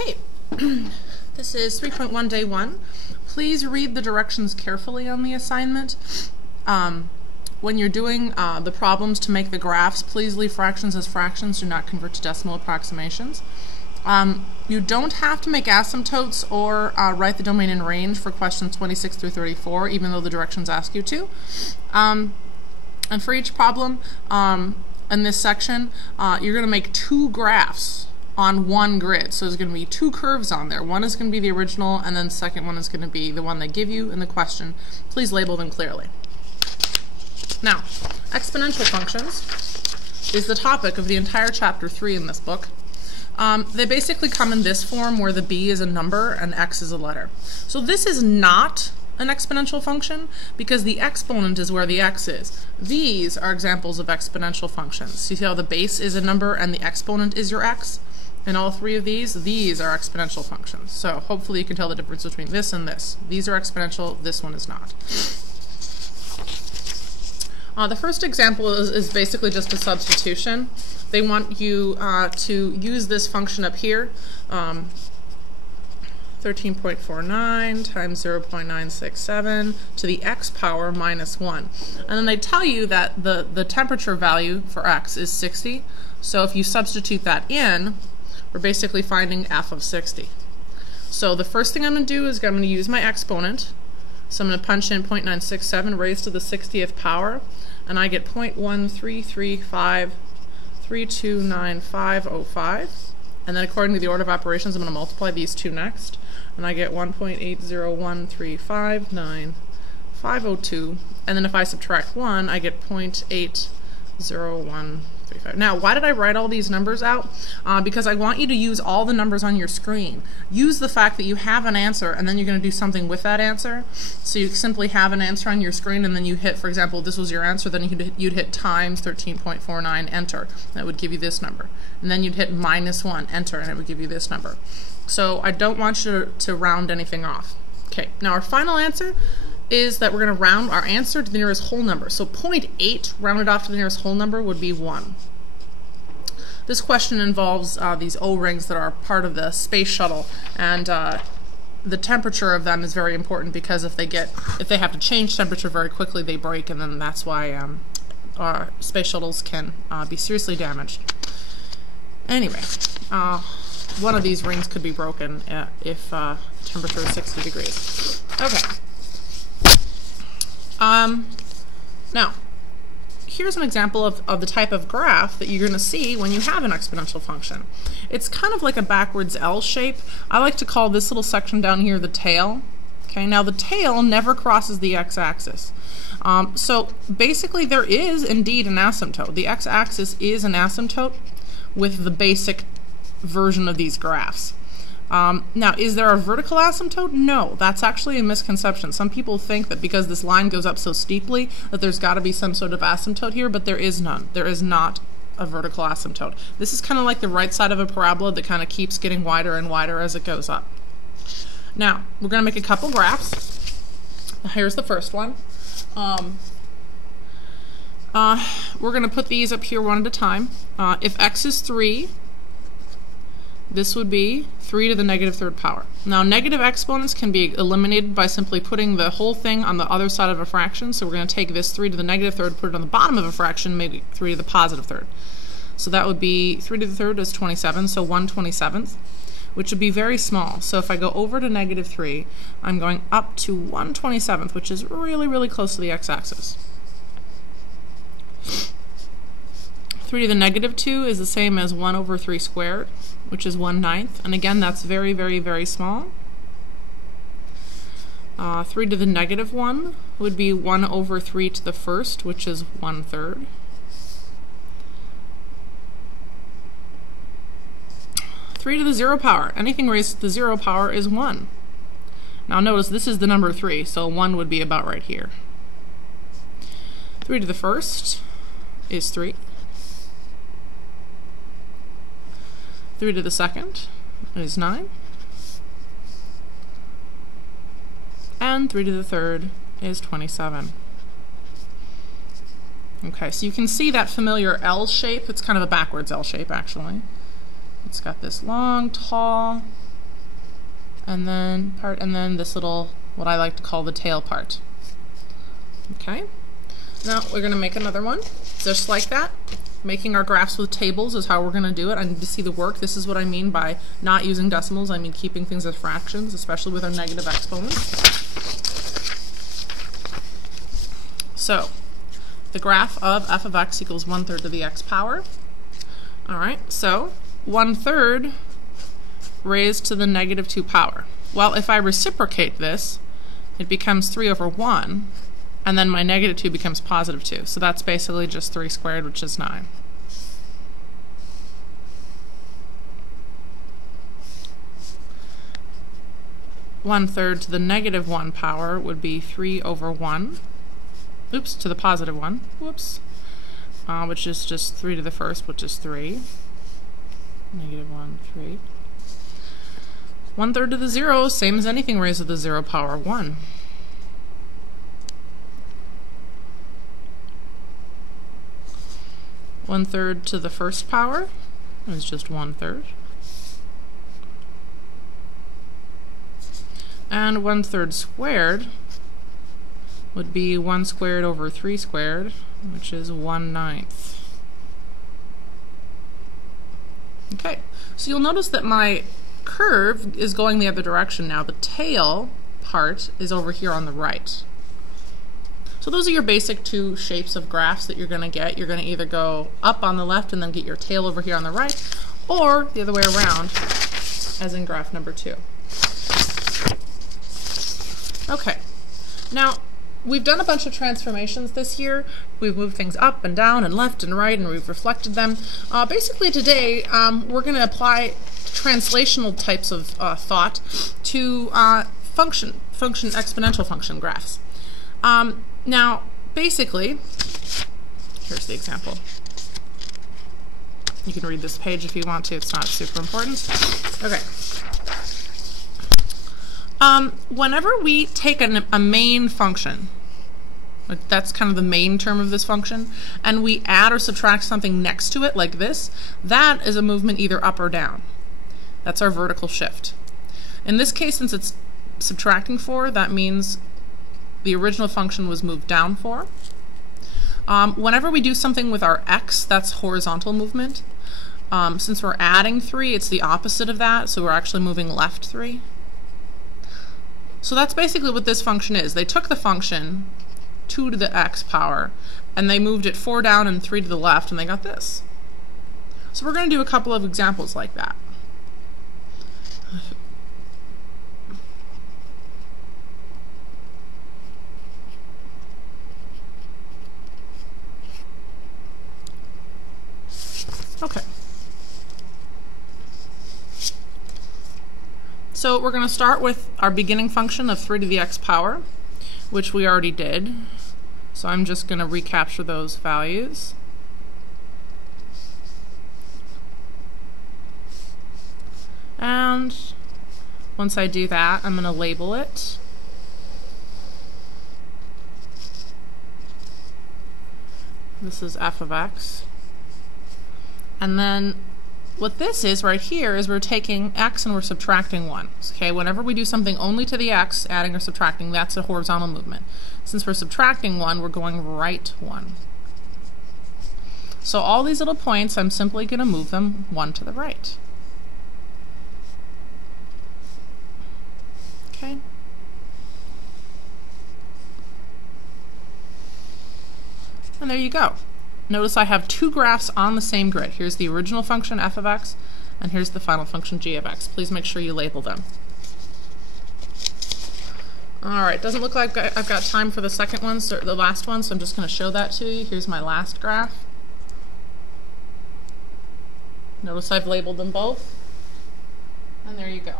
Okay, this is 3.1 day 1. Please read the directions carefully on the assignment. When you're doing the problems to make the graphs, please leave fractions as fractions. Do not convert to decimal approximations. You don't have to make asymptotes or write the domain and range for questions 26 through 34, even though the directions ask you to. And for each problem in this section, you're going to make 2 graphs on one grid. So there's going to be 2 curves on there. One is going to be the original, and then the second one is going to be the one they give you in the question. Please label them clearly. Now, exponential functions is the topic of the entire chapter 3 in this book. They basically come in this form where the b is a number and x is a letter. So this is not an exponential function because the exponent is where the x is. These are examples of exponential functions. You see how the base is a number and the exponent is your x? In all 3 of these are exponential functions. So hopefully you can tell the difference between this and this. These are exponential, this one is not. The first example is basically just a substitution. They want you to use this function up here, 13.49 times 0.967 to the x power minus 1. And then they tell you that the temperature value for x is 60. So if you substitute that in, we're basically finding f of 60. So the first thing I'm going to do is I'm going to use my exponent. So I'm going to punch in 0.967 raised to the 60th power, and I get 0.13353295505. And then according to the order of operations, I'm going to multiply these 2 next, and I get 1.801359502. And then if I subtract 1, I get 0.80135. Now, why did I write all these numbers out? Because I want you to use all the numbers on your screen. Use the fact that you have an answer and then you're going to do something with that answer. So you simply have an answer on your screen and then you hit, for example, this was your answer, then you'd hit times 13.49, enter. That would give you this number. And then you'd hit minus 1, enter, and it would give you this number. So I don't want you to round anything off. Okay, now our final answer is that we're going to round our answer to the nearest whole number. So 0.8 rounded off to the nearest whole number would be 1. This question involves these O-rings that are part of the space shuttle, and the temperature of them is very important because if they have to change temperature very quickly, they break, and then that's why our space shuttles can be seriously damaged. Anyway, one of these rings could be broken if the temperature is 60 degrees. Okay. Now, here's an example of the type of graph that you're going to see when you have an exponential function. It's kind of like a backwards L shape. I like to call this little section down here the tail. Okay, now the tail never crosses the x-axis. So basically there is indeed an asymptote. The x-axis is an asymptote with the basic version of these graphs. Now, is there a vertical asymptote? No, that's actually a misconception. Some people think that because this line goes up so steeply that there's got to be some sort of asymptote here, but there is none. There is not a vertical asymptote. This is kind of like the right side of a parabola that kind of keeps getting wider and wider as it goes up. Now, we're going to make a couple graphs. Here's the first one. We're going to put these up here one at a time. If x is 3, this would be 3 to the negative 3rd power. Now, negative exponents can be eliminated by simply putting the whole thing on the other side of a fraction. So we're going to take this 3 to the negative 3rd, put it on the bottom of a fraction, maybe 3 to the positive 3rd. So that would be 3 to the 3rd is 27, so 1/27th, which would be very small. So if I go over to negative 3, I'm going up to 1/27th, which is really, really close to the x-axis. 3 to the negative 2 is the same as 1/3 squared, which is 1/9, and again that's very, very, very small. 3 to the negative 1 would be 1/3 to the 1st, which is 1/3. 3 to the 0 power, anything raised to the 0 power is 1. Now notice this is the number 3, so 1 would be about right here. 3 to the 1st is 3. 3 to the 2nd is 9. And 3 to the 3rd is 27. Okay, so you can see that familiar L shape. It's kind of a backwards L shape, actually. It's got this long, tall and then this little, what I like to call the tail part. Okay, now we're going to make another one just like that. Making our graphs with tables is how we're going to do it. I need to see the work. This is what I mean by not using decimals. I mean keeping things as fractions, especially with our negative exponents. So the graph of f of x equals 1/3 to the x power. All right, so 1/3 raised to the -2 power. Well, if I reciprocate this, it becomes 3/1, and then my -2 becomes +2. So that's basically just 3 squared, which is 9. One-third to the -1 power would be 3/1. Oops, to the +1. Whoops. Which is just 3 to the first, which is 3. -1, 3. 1/3 to the 0, same as anything raised to the 0 power, 1. One-third to the first power is just 1/3. And 1/3 squared would be 1 squared over 3 squared, which is 1/9. Okay, so you'll notice that my curve is going the other direction now. The tail part is over here on the right. So those are your basic two shapes of graphs that you're going to get. You're going to either go up on the left and then get your tail over here on the right, or the other way around, as in graph number 2. Okay, now we've done a bunch of transformations this year. We've moved things up and down and left and right, and we've reflected them. Basically today, we're going to apply translational types of thought to exponential function graphs. Now, basically, here's the example. You can read this page if you want to. It's not super important. Okay. Whenever we take a main function, that's kind of the main term of this function, and we add or subtract something next to it like this, that is a movement either up or down. That's our vertical shift. In this case, since it's subtracting 4, that means the original function was moved down 4. Whenever we do something with our x, that's horizontal movement. Since we're adding 3, it's the opposite of that, so we're actually moving left 3. So that's basically what this function is. They took the function 2 to the x power, and they moved it 4 down and 3 to the left, and they got this. So we're going to do a couple of examples like that. Okay. So we're going to start with our beginning function of 3 to the x power, which we already did. So I'm just going to recapture those values. And once I do that, I'm going to label it. This is f of x. And then what this is right here is we're taking x and we're subtracting 1. Okay, whenever we do something only to the x, adding or subtracting, that's a horizontal movement. Since we're subtracting 1, we're going right 1. So all these little points, I'm simply going to move them 1 to the right. Okay. And there you go. Notice I have two graphs on the same grid. Here's the original function f of x, and here's the final function g of x. Please make sure you label them. Alright, doesn't look like I've got time for the second one, so the last one, so I'm just going to show that to you. Here's my last graph. Notice I've labeled them both, and there you go.